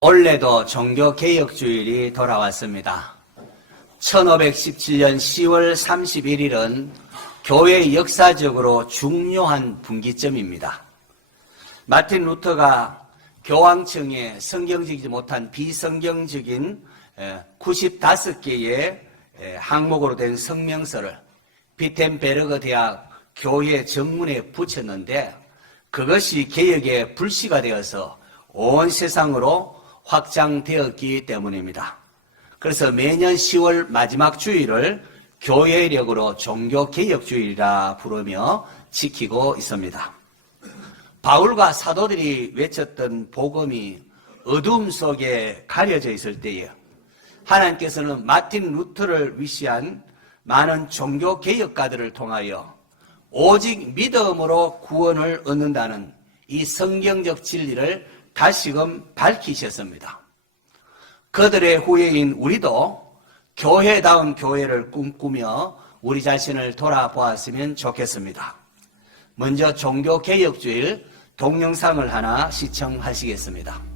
올해도 종교개혁주일이 돌아왔습니다. 1517년 10월 31일은 교회의 역사적으로 중요한 분기점입니다. 마틴 루터가 교황청에 성경적이지 못한 비성경적인 95개의 항목으로 된 성명서를 비텐베르그 대학 교회 정문에 붙였는데, 그것이 개혁의 불씨가 되어서 온 세상으로 확장되었기 때문입니다. 그래서 매년 10월 마지막 주일을 교회력으로 종교개혁주일이라 부르며 지키고 있습니다. 바울과 사도들이 외쳤던 복음이 어둠 속에 가려져 있을 때에 하나님께서는 마틴 루터를 위시한 많은 종교개혁가들을 통하여 오직 믿음으로 구원을 얻는다는 이 성경적 진리를 다시금 밝히셨습니다. 그들의 후예인 우리도 교회다운 교회를 꿈꾸며 우리 자신을 돌아보았으면 좋겠습니다. 먼저 종교개혁주일 동영상을 하나 시청하시겠습니다.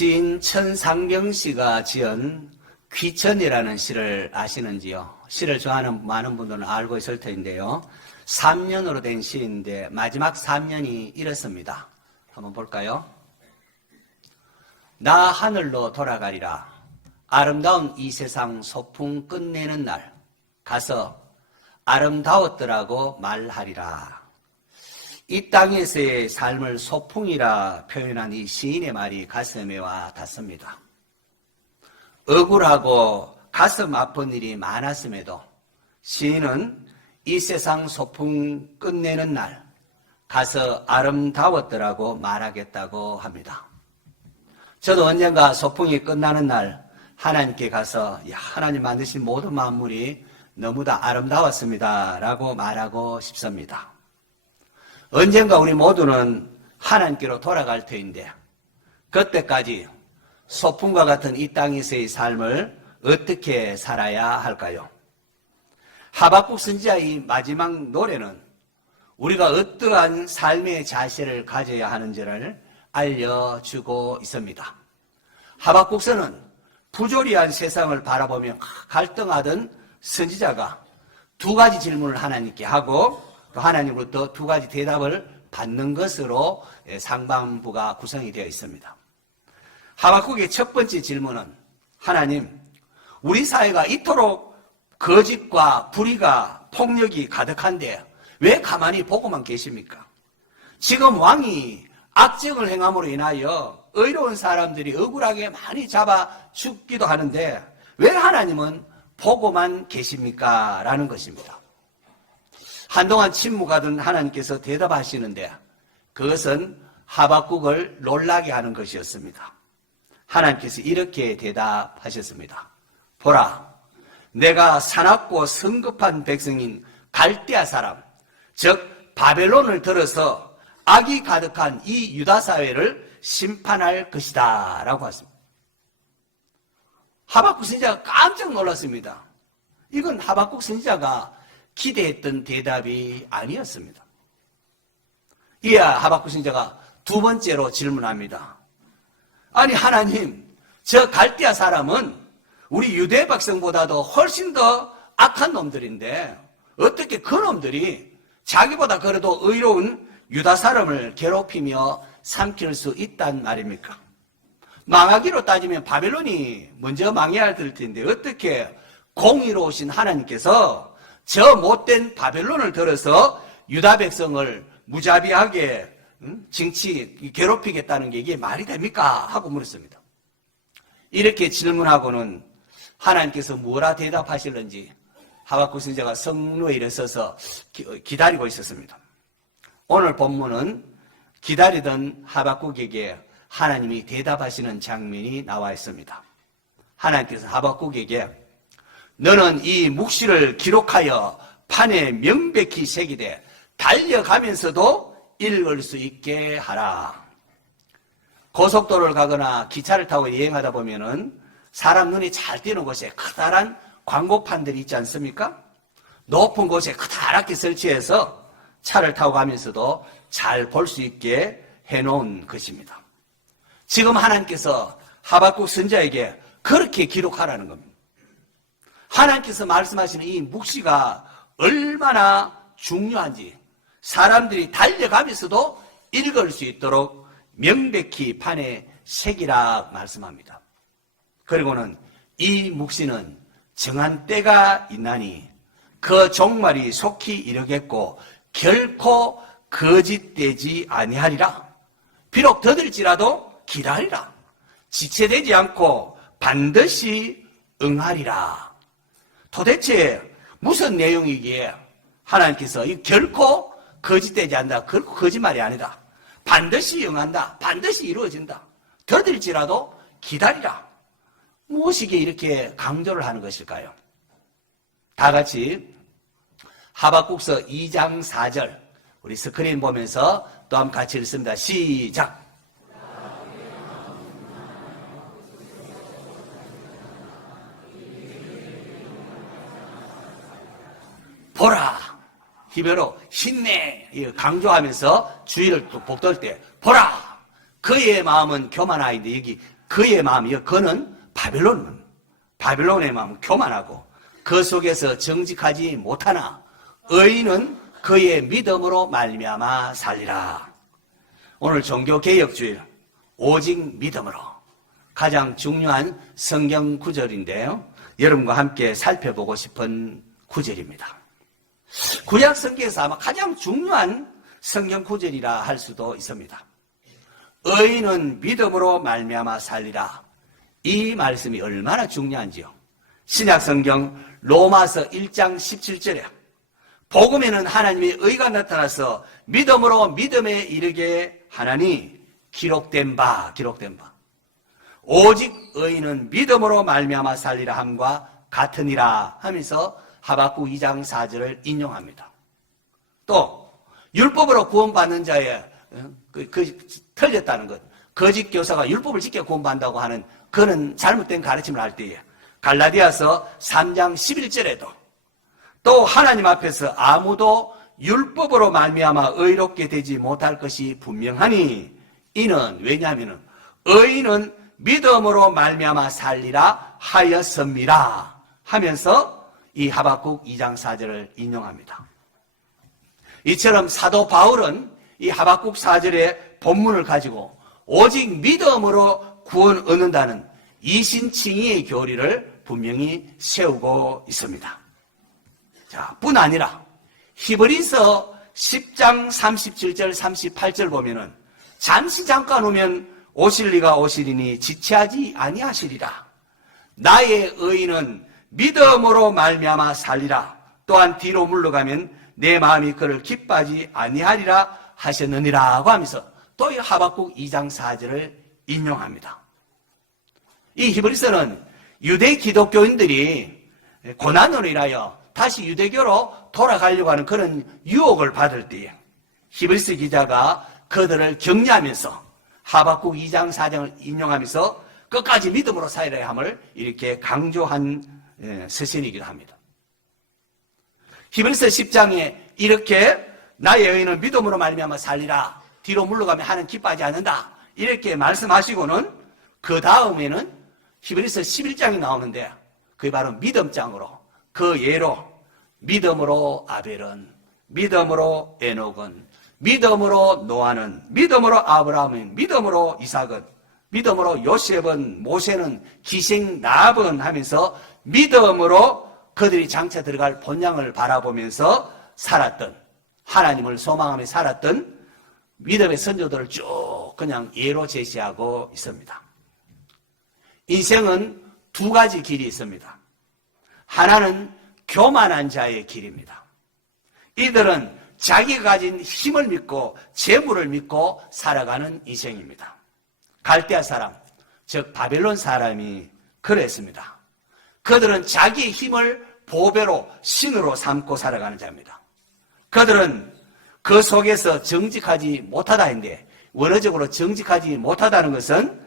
시인 천상병씨가 지은 귀천이라는 시를 아시는지요? 시를 좋아하는 많은 분들은 알고 있을 텐데요. 3년으로 된 시인데 마지막 3년이 이렇습니다. 한번 볼까요? 나 하늘로 돌아가리라. 아름다운 이 세상 소풍 끝내는 날 가서 아름다웠더라고 말하리라. 이 땅에서의 삶을 소풍이라 표현한 이 시인의 말이 가슴에 와 닿습니다. 억울하고 가슴 아픈 일이 많았음에도 시인은 이 세상 소풍 끝내는 날 가서 아름다웠더라고 말하겠다고 합니다. 저도 언젠가 소풍이 끝나는 날 하나님께 가서 하나님 만드신 모든 만물이 너무 다 아름다웠습니다 라고 말하고 싶습니다. 언젠가 우리 모두는 하나님께로 돌아갈 터인데 그때까지 소풍과 같은 이 땅에서의 삶을 어떻게 살아야 할까요? 하박국 선지자의 마지막 노래는 우리가 어떠한 삶의 자세를 가져야 하는지를 알려주고 있습니다. 하박국서는 부조리한 세상을 바라보며 갈등하던 선지자가 두 가지 질문을 하나님께 하고 또 하나님으로부터 두 가지 대답을 받는 것으로 상반부가 구성이 되어 있습니다. 하박국의 첫 번째 질문은 하나님, 우리 사회가 이토록 거짓과 불의가 폭력이 가득한데 왜 가만히 보고만 계십니까? 지금 왕이 악정을 행함으로 인하여 의로운 사람들이 억울하게 많이 잡아 죽기도 하는데 왜 하나님은 보고만 계십니까? 라는 것입니다. 한동안 침묵하던 하나님께서 대답하시는데 그것은 하박국을 놀라게 하는 것이었습니다. 하나님께서 이렇게 대답하셨습니다. 보라, 내가 사납고 성급한 백성인 갈대아 사람, 즉 바벨론을 들어서 악이 가득한 이 유다 사회를 심판할 것이다 라고 했습니다. 하박국 선지자가 깜짝 놀랐습니다. 이건 하박국 선지자가 기대했던 대답이 아니었습니다. 이야 하박국 선지자가 두 번째로 질문합니다. 아니 하나님, 저 갈대아 사람은 우리 유대 백성보다도 훨씬 더 악한 놈들인데 어떻게 그 놈들이 자기보다 그래도 의로운 유다 사람을 괴롭히며 삼킬 수 있단 말입니까? 망하기로 따지면 바벨론이 먼저 망해야 될 텐데 어떻게 공의로우신 하나님께서 저 못된 바벨론을 들어서 유다 백성을 무자비하게 정치 괴롭히겠다는 게 이게 말이 됩니까? 하고 물었습니다. 이렇게 질문하고는 하나님께서 뭐라 대답하실는지 하박국 선지자가 성로에 일어서서 기다리고 있었습니다. 오늘 본문은 기다리던 하박국에게 하나님이 대답하시는 장면이 나와 있습니다. 하나님께서 하박국에게 너는 이 묵시를 기록하여 판에 명백히 새기되 달려가면서도 읽을 수 있게 하라. 고속도로를 가거나 기차를 타고 여행하다 보면은 사람 눈이 잘 띄는 곳에 커다란 광고판들이 있지 않습니까? 높은 곳에 커다랗게 설치해서 차를 타고 가면서도 잘 볼 수 있게 해놓은 것입니다. 지금 하나님께서 하박국 선지자에게 그렇게 기록하라는 겁니다. 하나님께서 말씀하시는 이 묵시가 얼마나 중요한지 사람들이 달려가면서도 읽을 수 있도록 명백히 판에 새기라 말씀합니다. 그리고는 이 묵시는 정한 때가 있나니 그 종말이 속히 이르겠고 결코 거짓되지 아니하리라. 비록 더딜지라도 기다리라. 지체되지 않고 반드시 응하리라. 도대체 무슨 내용이기에 하나님께서 이 결코 거짓되지 않는다. 결코 거짓말이 아니다. 반드시 응한다. 반드시 이루어진다. 더딜지라도 기다리라. 무엇이기에 이렇게 강조를 하는 것일까요? 다 같이 하박국서 2장 4절 우리 스크린 보면서 또 한번 같이 읽습니다. 시작. 보라. 히브리어로 힘내 강조하면서 주의를 또 북돋을 때 보라. 그의 마음은 교만하인데 여기 그의 마음이요. 그는 바벨론의 마음은 교만하고 그 속에서 정직하지 못하나 의인은 그의 믿음으로 말미암아 살리라. 오늘 종교개혁주일 오직 믿음으로 가장 중요한 성경 구절인데요. 여러분과 함께 살펴보고 싶은 구절입니다. 구약 성경에서 아마 가장 중요한 성경 구절이라 할 수도 있습니다. 의인은 믿음으로 말미암아 살리라. 이 말씀이 얼마나 중요한지요. 신약 성경 로마서 1장 17절에 복음에는 하나님의 의가 나타나서 믿음으로 믿음에 이르게 하나니 기록된 바 오직 의인은 믿음으로 말미암아 살리라 함과 같으니라 하면서 하박국 2장 4절을 인용합니다. 또 율법으로 구원받는 자의 틀렸다는 것, 거짓 교사가 율법을 지켜 구원받는다고 하는 그는 잘못된 가르침을 할 때에 갈라디아서 3장 11절에도 또 하나님 앞에서 아무도 율법으로 말미암아 의롭게 되지 못할 것이 분명하니 이는 왜냐하면 의인은 믿음으로 말미암아 살리라 하였습니다 하면서 이 하박국 2장 4절을 인용합니다. 이처럼 사도 바울은 이 하박국 4절의 본문을 가지고 오직 믿음으로 구원 얻는다는 이신칭의의 교리를 분명히 세우고 있습니다. 자, 뿐 아니라 히브리서 10장 37절 38절 보면은 잠시 잠깐 오면 오실 리가 오시리니 지체하지 아니하시리라. 나의 의인은 믿음으로 말미암아 살리라. 또한 뒤로 물러가면 내 마음이 그를 기뻐하지 아니하리라 하셨느니라고 하면서 또 이 하박국 2장 4절을 인용합니다. 이 히브리서는 유대 기독교인들이 고난으로 인하여 다시 유대교로 돌아가려고 하는 그런 유혹을 받을 때에 히브리서 기자가 그들을 격려하면서 하박국 2장 4장을 인용하면서 끝까지 믿음으로 살아야 함을 이렇게 강조한 서신이기도 합니다. 히브리서 10장에 이렇게 나의 의인은 믿음으로 말미암아 살리라. 뒤로 물러가면 하는 기뻐하지 않는다. 이렇게 말씀하시고는 그 다음에는 히브리서 11장이 나오는데 그게 바로 믿음장으로 그 예로 믿음으로 아벨은, 믿음으로 에녹은, 믿음으로 노아는, 믿음으로 아브라함은, 믿음으로 이삭은, 믿음으로 요셉은, 모세는, 기생 나합은 하면서 믿음으로 그들이 장차 들어갈 본향을 바라보면서 살았던, 하나님을 소망하며 살았던 믿음의 선조들을 쭉 그냥 예로 제시하고 있습니다. 인생은 두 가지 길이 있습니다. 하나는 교만한 자의 길입니다. 이들은 자기가 가진 힘을 믿고 재물을 믿고 살아가는 인생입니다. 갈대아 사람, 즉 바벨론 사람이 그랬습니다. 그들은 자기의 힘을 보배로 신으로 삼고 살아가는 자입니다. 그들은 그 속에서 정직하지 못하다 했는데 원어적으로 정직하지 못하다는 것은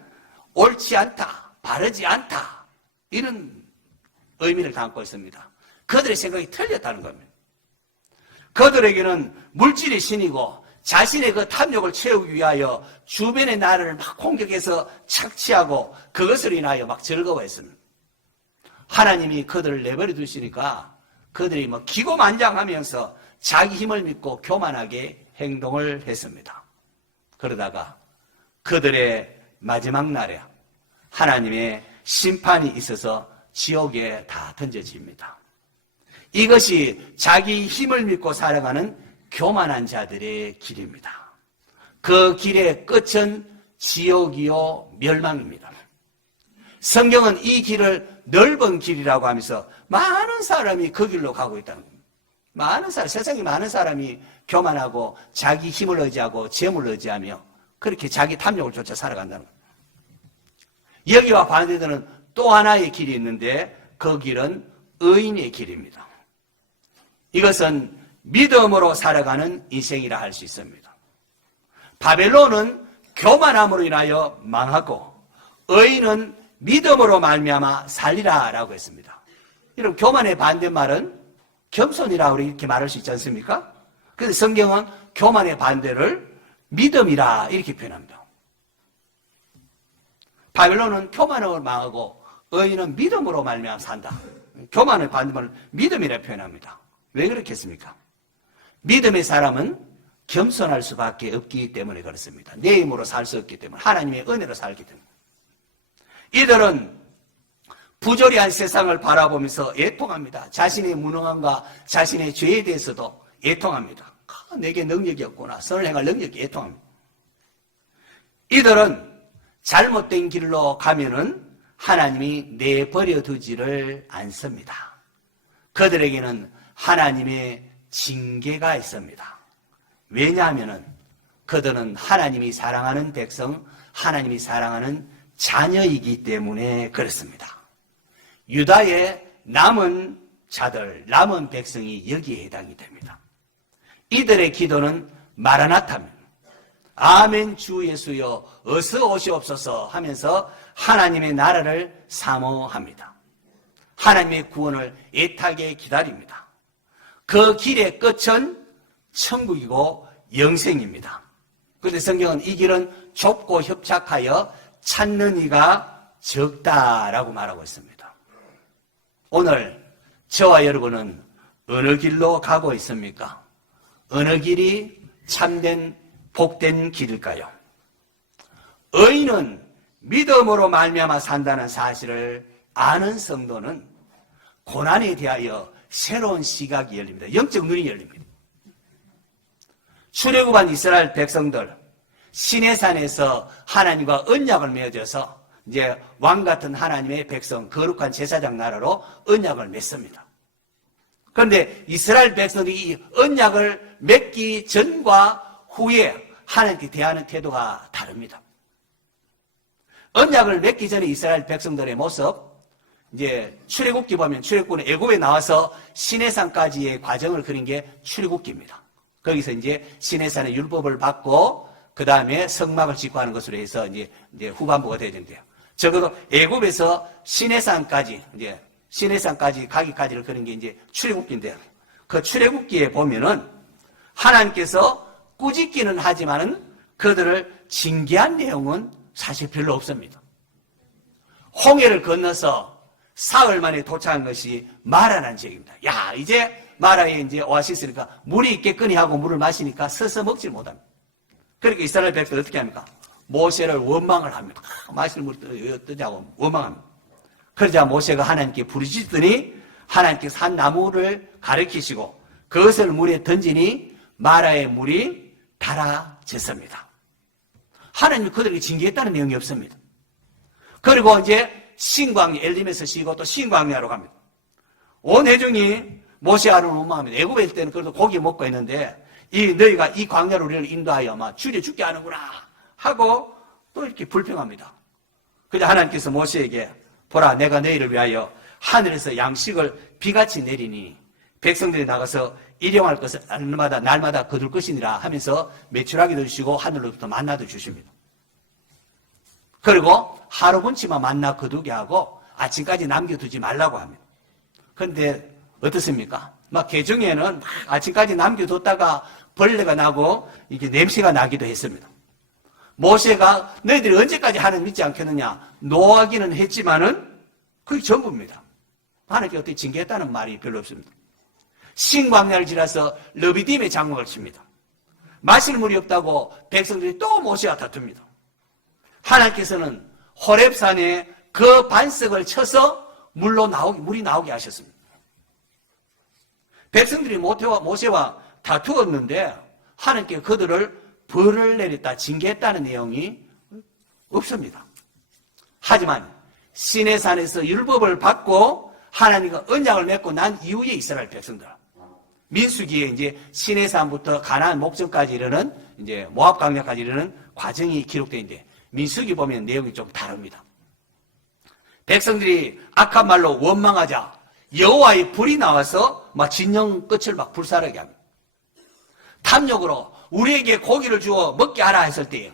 옳지 않다, 바르지 않다 이런 의미를 담고 있습니다. 그들의 생각이 틀렸다는 겁니다. 그들에게는 물질이 신이고 자신의 그 탐욕을 채우기 위하여 주변의 나라를 막 공격해서 착취하고 그것으로 인하여 막 즐거워했습니다. 하나님이 그들을 내버려 두시니까 그들이 뭐 기고만장하면서 자기 힘을 믿고 교만하게 행동을 했습니다. 그러다가 그들의 마지막 날에 하나님의 심판이 있어서 지옥에 다 던져집니다. 이것이 자기 힘을 믿고 살아가는 교만한 자들의 길입니다. 그 길의 끝은 지옥이요 멸망입니다. 성경은 이 길을 넓은 길이라고 하면서 많은 사람이 그 길로 가고 있다는 겁니다. 많은 사람, 세상에 많은 사람이 교만하고 자기 힘을 의지하고 재물을 의지하며 그렇게 자기 탐욕을 쫓아 살아간다는 겁니다. 여기와 반대되는 또 하나의 길이 있는데 그 길은 의인의 길입니다. 이것은 믿음으로 살아가는 인생이라 할 수 있습니다. 바벨론은 교만함으로 인하여 망하고 의인은 믿음으로 말미암아 살리라라고 했습니다. 여러분 교만의 반대말은 겸손이라고 이렇게 말할 수 있지 않습니까? 그런데 성경은 교만의 반대를 믿음이라 이렇게 표현합니다. 바벨론은 교만으로 망하고 의인은 믿음으로 말미암아 산다. 교만의 반대말은 믿음이라 표현합니다. 왜 그렇겠습니까? 믿음의 사람은 겸손할 수밖에 없기 때문에 그렇습니다. 내 힘으로 살 수 없기 때문에 하나님의 은혜로 살기 때문에. 이들은 부조리한 세상을 바라보면서 애통합니다. 자신의 무능함과 자신의 죄에 대해서도 애통합니다. 내게 능력이 없구나. 선을 행할 능력이 애통합니다. 이들은 잘못된 길로 가면은 하나님이 내버려 두지를 않습니다. 그들에게는 하나님의 징계가 있습니다. 왜냐하면은 그들은 하나님이 사랑하는 백성, 하나님이 사랑하는 자녀이기 때문에 그렇습니다. 유다의 남은 자들, 남은 백성이 여기에 해당이 됩니다. 이들의 기도는 마라나타입니다. 아멘 주 예수여 어서 오시옵소서 하면서 하나님의 나라를 사모합니다. 하나님의 구원을 애타게 기다립니다. 그 길의 끝은 천국이고 영생입니다. 그런데 성경은 이 길은 좁고 협착하여 찾는 이가 적다라고 말하고 있습니다. 오늘 저와 여러분은 어느 길로 가고 있습니까? 어느 길이 참된 복된 길일까요? 의인은 믿음으로 말미암아 산다는 사실을 아는 성도는 고난에 대하여 새로운 시각이 열립니다. 영적 눈이 열립니다. 출애굽한 이스라엘 백성들 시내산에서 하나님과 언약을 맺어서 이제 왕 같은 하나님의 백성 거룩한 제사장 나라로 언약을 맺습니다. 그런데 이스라엘 백성들이 이 언약을 맺기 전과 후에 하나님께 대하는 태도가 다릅니다. 언약을 맺기 전에 이스라엘 백성들의 모습, 이제 출애굽기 보면 출애굽은 애굽에 나와서 시내산까지의 과정을 그린 게 출애굽기입니다. 거기서 이제 시내산의 율법을 받고 그 다음에 성막을 짓고 하는 것으로 해서 이제 후반부가 되어야 된대요. 적어도 애굽에서 시내산까지 가기까지를 그린 게 이제 출애굽기인데요. 그 출애굽기에 보면은 하나님께서 꾸짖기는 하지만은 그들을 징계한 내용은 사실 별로 없습니다. 홍해를 건너서 사흘 만에 도착한 것이 마라라는 지역입니다. 야, 이제 마라에 이제 오아시스니까 물이 있겠거니 하고 물을 마시니까 서서 먹질 못합니다. 그러니까 이스라엘 백성들 어떻게 합니까? 모세를 원망을 합니다. 마실 물 뜨자고 원망합니다. 그러자 모세가 하나님께 부르짖더니 하나님께서 한 나무를 가리키시고 그것을 물에 던지니 마라의 물이 달아졌습니다. 하나님이 그들에게 징계했다는 내용이 없습니다. 그리고 이제 신광야, 엘림에서 쉬고 또 신광야로 갑니다. 온 회중이 모세 아론을 원망합니다. 애굽에 있을 때는 그래도 고기 먹고 있는데 너희가 이 광야로 우리를 인도하여 아마 줄여 죽게 하는구나 하고 또 이렇게 불평합니다. 그래서 하나님께서 모세에게 보라, 내가 너희를 위하여 하늘에서 양식을 비같이 내리니 백성들이 나가서 일용할 것을 날마다 거둘 것이니라 하면서 메추라기도 주시고 하늘로부터 만나도 주십니다. 그리고 하루분치만 만나 거두게 하고 아침까지 남겨두지 말라고 합니다. 그런데 어떻습니까? 막 개중에는 아침까지 남겨뒀다가 벌레가 나고 이게 냄새가 나기도 했습니다. 모세가 너희들이 언제까지 하나님 믿지 않겠느냐 노하기는 했지만은 그게 전부입니다. 하나님께 어떻게 징계했다는 말이 별로 없습니다. 신광야를 지나서 르비딤의 장막을 칩니다. 마실 물이 없다고 백성들이 또 모세와 다툽니다. 하나님께서는 호렙산에 그 반석을 쳐서 물이 나오게 하셨습니다. 백성들이 모세와 다투었는데 하나님께 그들을 벌을 내렸다, 징계했다는 내용이 없습니다. 하지만 시내산에서 율법을 받고 하나님과 언약을 맺고 난 이후에 이스라엘 백성들 민수기에 이제 시내산부터 가나안 목전까지 이르는 이제 모압 강야까지 이르는 과정이 기록되어 있는데 민수기 보면 내용이 좀 다릅니다. 백성들이 악한 말로 원망하자 여호와의 불이 나와서 막 진영 끝을 막 불사르게 합니다. 탐욕으로 우리에게 고기를 주어 먹게 하라 했을 때예요.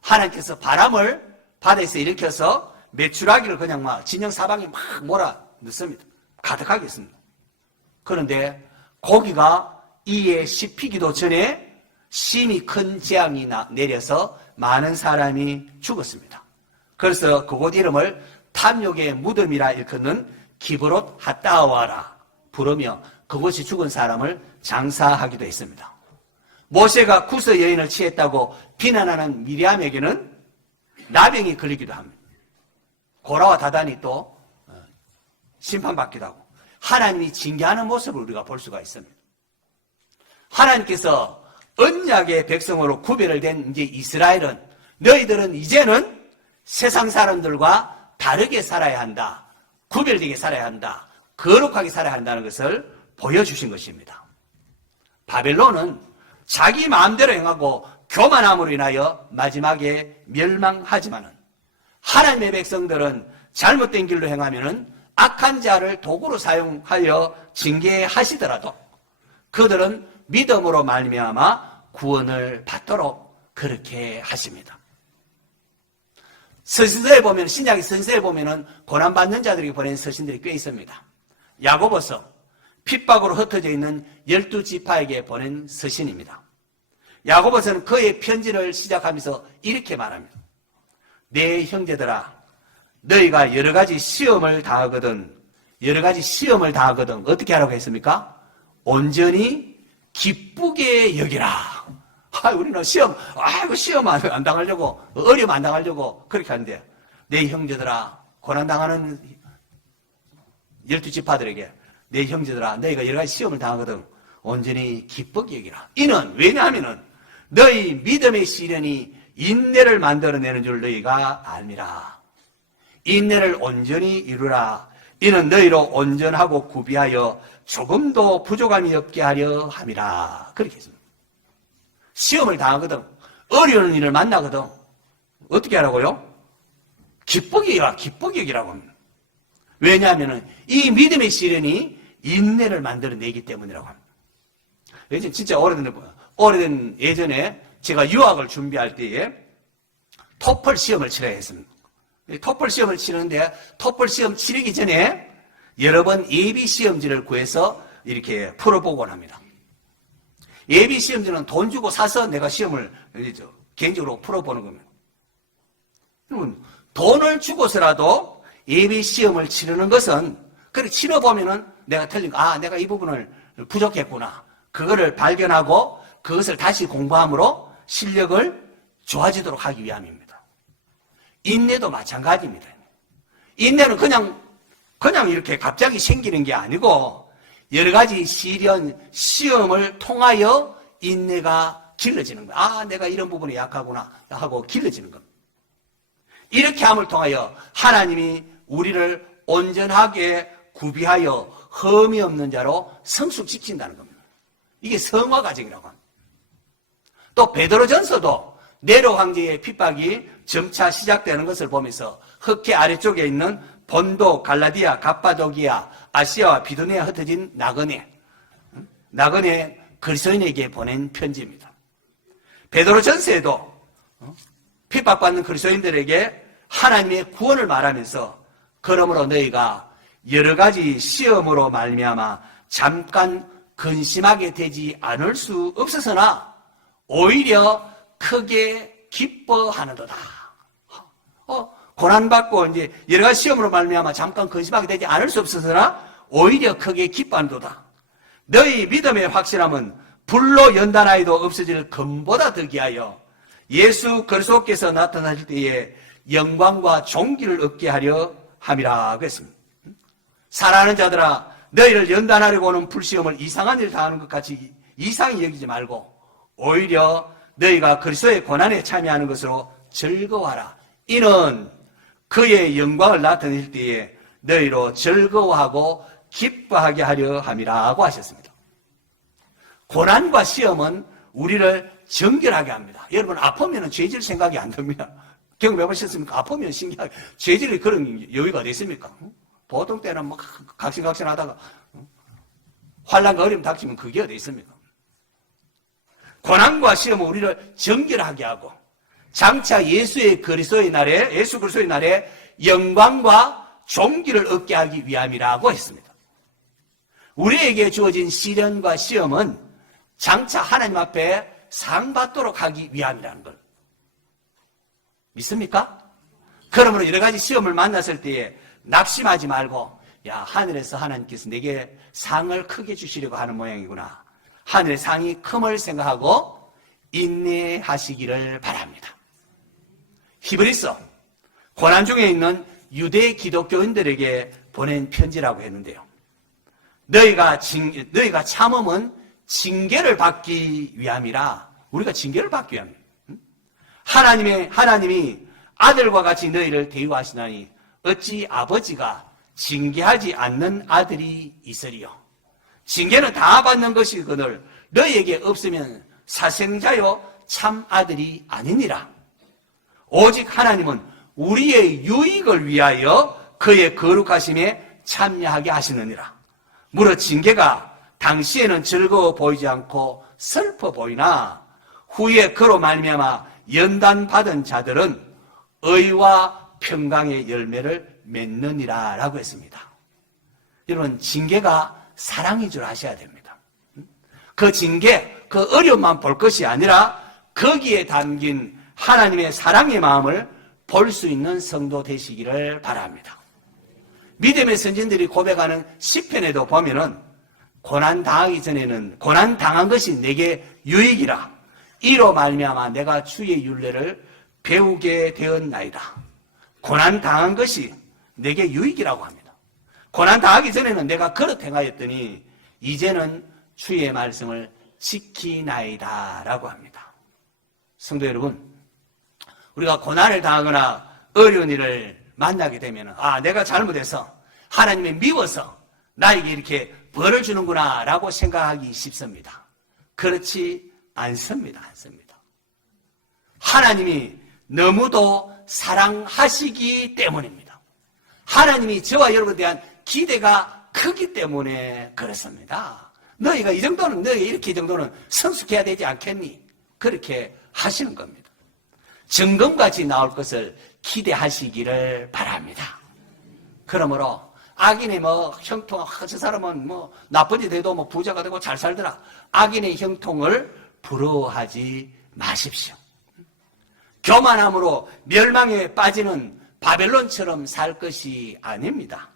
하나님께서 바람을 바다에서 일으켜서 메추라기를 그냥 막 진영 사방에 막 몰아 넣습니다. 가득하게 했습니다. 그런데 고기가 이에 씹히기도 전에 심히 큰 재앙이 내려서 많은 사람이 죽었습니다. 그래서 그곳 이름을 탐욕의 무덤이라 일컫는 기브롯 핫다와라 부르며 그곳이 죽은 사람을 장사하기도 했습니다. 모세가 구스 여인을 취했다고 비난하는 미리암에게는 나병이 걸리기도 합니다. 고라와 다단이 또 심판받기도 하고 하나님이 징계하는 모습을 우리가 볼 수가 있습니다. 하나님께서 언약의 백성으로 구별을 된 이제 이스라엘은 너희들은 이제는 세상 사람들과 다르게 살아야 한다. 구별되게 살아야 한다. 거룩하게 살아야 한다는 것을 보여주신 것입니다. 바벨론은 자기 마음대로 행하고 교만함으로 인하여 마지막에 멸망하지만은 하나님의 백성들은 잘못된 길로 행하면은 악한 자를 도구로 사용하여 징계하시더라도 그들은 믿음으로 말미암아 구원을 받도록 그렇게 하십니다. 서신서에 보면 신약의 서신서에 보면은 고난 받는 자들에게 보낸 서신들이 꽤 있습니다. 야고보서, 핍박으로 흩어져 있는 12지파에게 보낸 서신입니다. 야고보서는 그의 편지를 시작하면서 이렇게 말합니다. 내 형제들아, 너희가 여러 가지 시험을 당하거든 어떻게 하라고 했습니까? 온전히 기쁘게 여기라. 우리는 시험 안 당하려고, 어려움 안 당하려고 그렇게 하는데, 내 형제들아, 고난당하는 12지파들에게, 내 형제들아, 너희가 여러 가지 시험을 당하거든 온전히 기쁘게 여기라. 이는, 왜냐하면은 너희 믿음의 시련이 인내를 만들어내는 줄 너희가 알미라. 인내를 온전히 이루라. 이는 너희로 온전하고 구비하여 조금도 부족함이 없게 하려 함이라. 그렇게 했습니다. 시험을 당하거든, 어려운 일을 만나거든 어떻게 하라고요? 기쁘게 여기라고 합니다. 왜냐하면 이 믿음의 시련이 인내를 만들어내기 때문이라고 합니다. 예전 진짜 오래된 예전에 제가 유학을 준비할 때에 토플 시험을 치러야 했습니다. 토플 시험을 치는데 토플 시험 치르기 전에 여러 번 예비 시험지를 구해서 이렇게 풀어보곤 합니다. 예비 시험지는 돈 주고 사서 내가 시험을 개인적으로 풀어보는 겁니다. 여러분, 돈을 주고서라도 예비 시험을 치르는 것은 그렇게 치러보면은 내가 틀린 거, 내가 이 부분을 부족했구나. 그거를 발견하고 그것을 다시 공부함으로 실력을 좋아지도록 하기 위함입니다. 인내도 마찬가지입니다. 인내는 그냥 이렇게 갑자기 생기는 게 아니고 여러 가지 시험을 통하여 인내가 길러지는 거예요. 내가 이런 부분에 약하구나 하고 길러지는 겁니다. 이렇게 함을 통하여 하나님이 우리를 온전하게 구비하여 흠이 없는 자로 성숙시킨다는 겁니다. 이게 성화 과정이라고 합니다. 또 베드로전서도 네로 황제의 핍박이 점차 시작되는 것을 보면서 흑해 아래쪽에 있는 본도, 갈라디아, 갑바도기아, 아시아와 비두니아 흩어진 나그네 그리스도인에게 보낸 편지입니다. 베드로전서에도 핍박받는 그리스도인들에게 하나님의 구원을 말하면서 그러므로 너희가 여러 가지 시험으로 말미암아 잠깐 근심하게 되지 않을 수 없어서나 오히려 크게 기뻐하는도다. 고난받고 이제 여러 가지 시험으로 말미암아 잠깐 근심하게 되지 않을 수 없어서나 오히려 크게 기뻐하는도다. 너희 믿음의 확실함은 불로 연단하여도 없어질 금보다 더 귀하여 예수 그리스도께서 나타나실 때에 영광과 존귀를 얻게 하려 함이라 그랬습니다. 사랑하는 자들아, 너희를 연단하려고 하는 불시험을 이상한 일을 당하는 것 같이 이상히 여기지 말고 오히려 너희가 그리스도의 고난에 참여하는 것으로 즐거워하라. 이는 그의 영광을 나타낼 때에 너희로 즐거워하고 기뻐하게 하려 함이라고 하셨습니다. 고난과 시험은 우리를 정결하게 합니다. 여러분, 아프면 죄질 생각이 안 듭니다. 경험해 보셨습니까? 아프면 신기하게 죄질이 그런 여유가 어디 있습니까? 보통 때는 막 각신각신하다가 환난과 어려움 닥치면 그게 어디 있습니까? 고난과 시험은 우리를 정결하게 하고 장차 예수 그리스도의 날에 영광과 존귀를 얻게 하기 위함이라고 했습니다. 우리에게 주어진 시련과 시험은 장차 하나님 앞에 상 받도록 하기 위함이라는 걸 믿습니까? 그러므로 여러 가지 시험을 만났을 때에 낙심하지 말고 하늘에서 하나님께서 내게 상을 크게 주시려고 하는 모양이구나. 하늘의 상이 큼을 생각하고 인내하시기를 바랍니다. 히브리서, 고난 중에 있는 유대 기독교인들에게 보낸 편지라고 했는데요. 너희가 참음은 징계를 받기 위함이라. 우리가 징계를 받기 위함입니다. 하나님이 아들과 같이 너희를 대우하시나니 어찌 아버지가 징계하지 않는 아들이 있으리요. 징계는 다 받는 것이거늘 너희에게 없으면 사생자요 참 아들이 아니니라. 오직 하나님은 우리의 유익을 위하여 그의 거룩하심에 참여하게 하시느니라. 무릇 징계가 당시에는 즐거워 보이지 않고 슬퍼 보이나 후에 그로 말미암아 연단받은 자들은 의와 평강의 열매를 맺느니라 라고 했습니다. 여러분, 징계가 사랑인 줄 아셔야 됩니다. 그 징계, 그 어려움만 볼 것이 아니라 거기에 담긴 하나님의 사랑의 마음을 볼 수 있는 성도 되시기를 바랍니다. 믿음의 선진들이 고백하는 시편에도 보면은 고난 당하기 전에는 고난 당한 것이 내게 유익이라 이로 말미암아 내가 주의 율례를 배우게 되었나이다. 고난 당한 것이 내게 유익이라고 합니다. 고난 당하기 전에는 내가 그릇 행하였더니 이제는 주의 말씀을 지키나이다 라고 합니다. 성도 여러분, 우리가 고난을 당하거나 어려운 일을 만나게 되면 내가 잘못해서 하나님이 미워서 나에게 이렇게 벌을 주는구나 라고 생각하기 쉽습니다. 그렇지 않습니다. 하나님이 너무도 사랑하시기 때문입니다. 하나님이 저와 여러분에 대한 기대가 크기 때문에 그렇습니다. 너희가 이 정도는, 너희 이렇게 이 정도는 성숙해야 되지 않겠니? 그렇게 하시는 겁니다. 증거같이 나올 것을 기대하시기를 바랍니다. 그러므로 악인의 형통, 저 사람은 나쁜 짓 해도 부자가 되고 잘 살더라. 악인의 형통을 부러워하지 마십시오. 교만함으로 멸망에 빠지는 바벨론처럼 살 것이 아닙니다.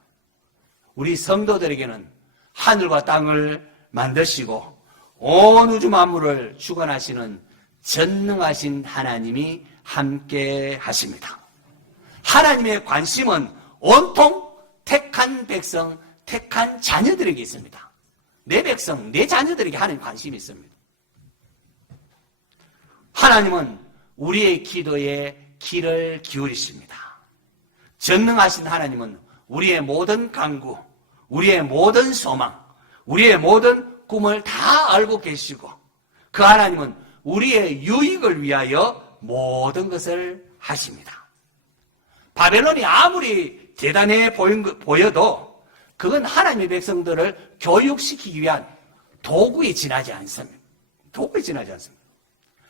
우리 성도들에게는 하늘과 땅을 만드시고 온 우주 만물을 주관하시는 전능하신 하나님이 함께 하십니다. 하나님의 관심은 온통 택한 백성, 택한 자녀들에게 있습니다. 내 백성, 내 자녀들에게 하나님 관심이 있습니다. 하나님은 우리의 기도에 귀를 기울이십니다. 전능하신 하나님은 우리의 모든 간구, 우리의 모든 소망, 우리의 모든 꿈을 다 알고 계시고 그 하나님은 우리의 유익을 위하여 모든 것을 하십니다. 바벨론이 아무리 대단해 보여도 그건 하나님의 백성들을 교육시키기 위한 도구에 지나지 않습니다.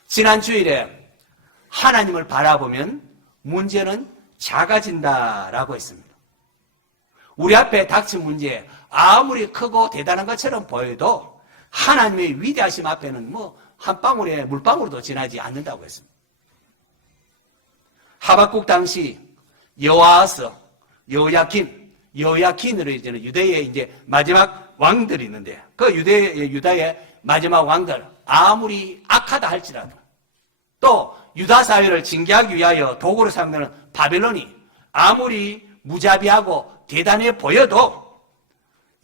지난 주일에 하나님을 바라보면 문제는 작아진다라고 했습니다. 우리 앞에 닥친 문제 아무리 크고 대단한 것처럼 보여도 하나님의 위대하심 앞에는 한 방울의 물방울도 지나지 않는다고 했습니다. 하박국 당시 여호아스, 여호야킨으로 이제는 유대의 이제 마지막 왕들이 있는데 그 유다의 마지막 왕들 아무리 악하다 할지라도 또 유다 사회를 징계하기 위하여 도구로 사용되는 바벨론이 아무리 무자비하고 대단해 보여도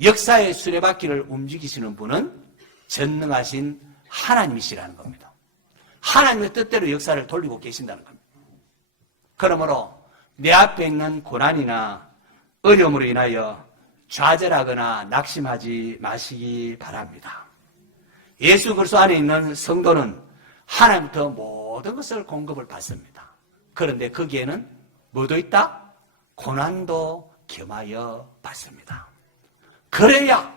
역사의 수레바퀴를 움직이시는 분은 전능하신 하나님이시라는 겁니다. 하나님의 뜻대로 역사를 돌리고 계신다는 겁니다. 그러므로 내 앞에 있는 고난이나 어려움으로 인하여 좌절하거나 낙심하지 마시기 바랍니다. 예수 그리스도 안에 있는 성도는 하나님부터 모든 것을 공급을 받습니다. 그런데 거기에는 뭐도 있다? 고난도 겸하여 받습니다. 그래야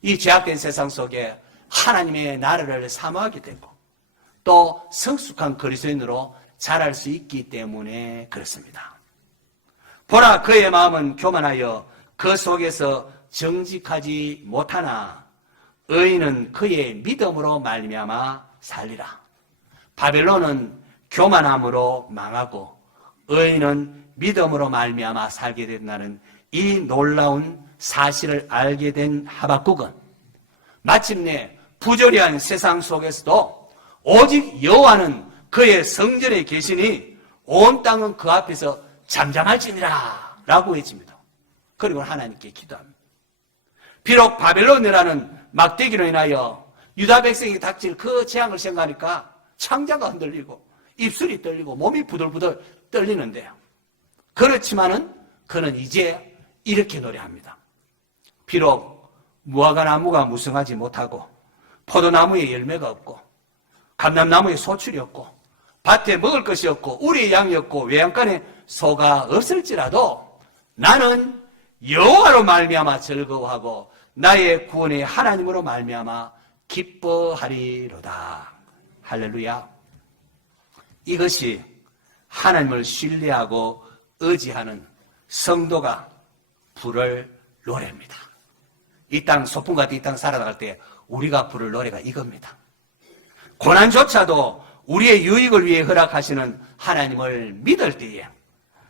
이 죄악된 세상 속에 하나님의 나라를 사모하게 되고 또 성숙한 그리스도인으로 자랄 수 있기 때문에 그렇습니다. 보라, 그의 마음은 교만하여 그 속에서 정직하지 못하나 의인은 그의 믿음으로 말미암아 살리라. 바벨론은 교만함으로 망하고 의인은 믿음으로 말미암아 살게 된다는 이 놀라운 사실을 알게 된 하박국은 마침내 부조리한 세상 속에서도 오직 여호와는 그의 성전에 계시니 온 땅은 그 앞에서 잠잠할지니라 라고 외칩니다. 그리고 하나님께 기도합니다. 비록 바벨론이라는 막대기로 인하여 유다 백성이 닥칠 그 재앙을 생각하니까 창자가 흔들리고 입술이 떨리고 몸이 부들부들 떨리는데요. 그렇지만은 그는 이제 이렇게 노래합니다. 비록 무화과나무가 무성하지 못하고 포도나무에 열매가 없고 감람나무에 소출이 없고 밭에 먹을 것이 없고 우리의 양이 없고 외양간에 소가 없을지라도 나는 여호와로 말미암아 즐거워하고 나의 구원의 하나님으로 말미암아 기뻐하리로다. 할렐루야. 이것이 하나님을 신뢰하고 의지하는 성도가 부를 노래입니다. 이 땅 소풍 같은 이 땅 살아나갈 때 우리가 부를 노래가 이겁니다. 고난조차도 우리의 유익을 위해 허락하시는 하나님을 믿을 때에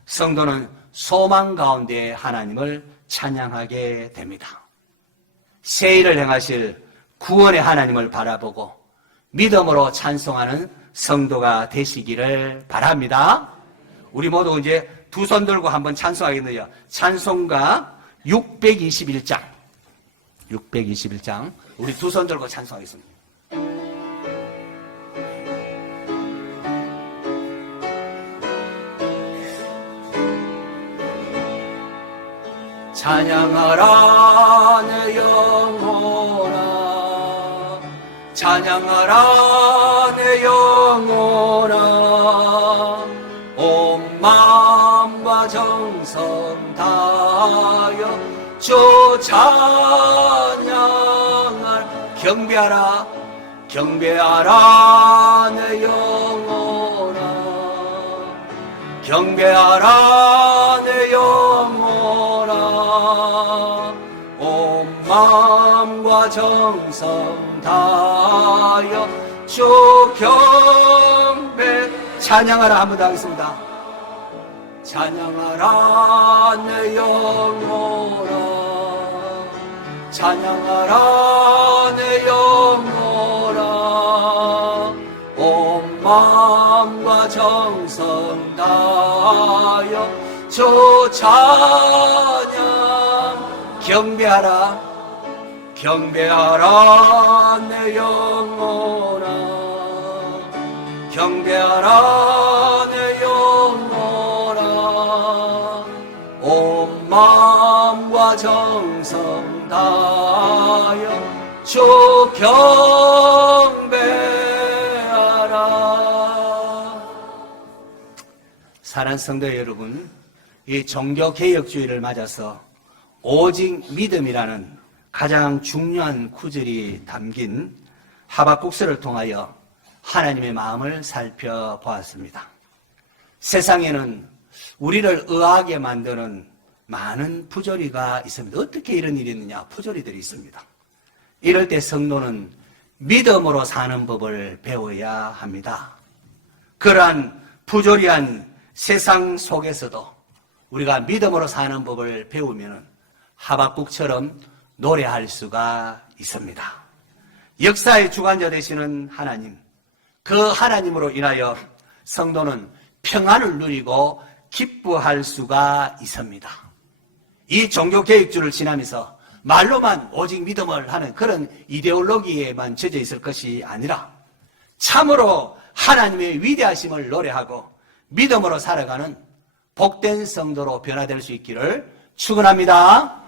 성도는 소망 가운데 하나님을 찬양하게 됩니다. 새 일을 행하실 구원의 하나님을 바라보고 믿음으로 찬송하는 성도가 되시기를 바랍니다. 우리 모두 이제 두 손 들고 한번 찬송하겠는데요. 찬송가 621장. 621장. 우리 두 손 들고 찬송하겠습니다. 찬양하라 내 영혼아, 찬양하라 내 영혼아, 온 마음과 정성 다하여 주 찬양할. 경배하라 경배하라 내 영혼아, 경배하라 내 영혼아, 온 마음과 정성 다하여 주 경배. 찬양하라 한번 더 하겠습니다. 찬양하라 내 영혼아, 찬양하라 내 영혼아, 온 마음과 정성 다하여 주 찬양. 경배하라 경배하라 내 영혼아, 경배하라 내 영혼아, 온 마음과 정성 다하여 주 경배하라. 사랑하는 성도 여러분, 이 종교개혁주의를 맞아서 오직 믿음이라는 가장 중요한 구절이 담긴 하박국서를 통하여 하나님의 마음을 살펴보았습니다. 세상에는 우리를 의아하게 만드는 많은 부조리가 있습니다. 어떻게 이런 일이 있느냐? 부조리들이 있습니다. 이럴 때 성도는 믿음으로 사는 법을 배워야 합니다. 그러한 부조리한 세상 속에서도 우리가 믿음으로 사는 법을 배우면 하박국처럼 노래할 수가 있습니다. 역사의 주관자 되시는 하나님, 그 하나님으로 인하여 성도는 평안을 누리고 기뻐할 수가 있습니다. 이 종교개혁주를 지나면서 말로만 오직 믿음을 하는 그런 이데올로기에만 젖어 있을 것이 아니라 참으로 하나님의 위대하심을 노래하고 믿음으로 살아가는 복된 성도로 변화될 수 있기를 축원합니다.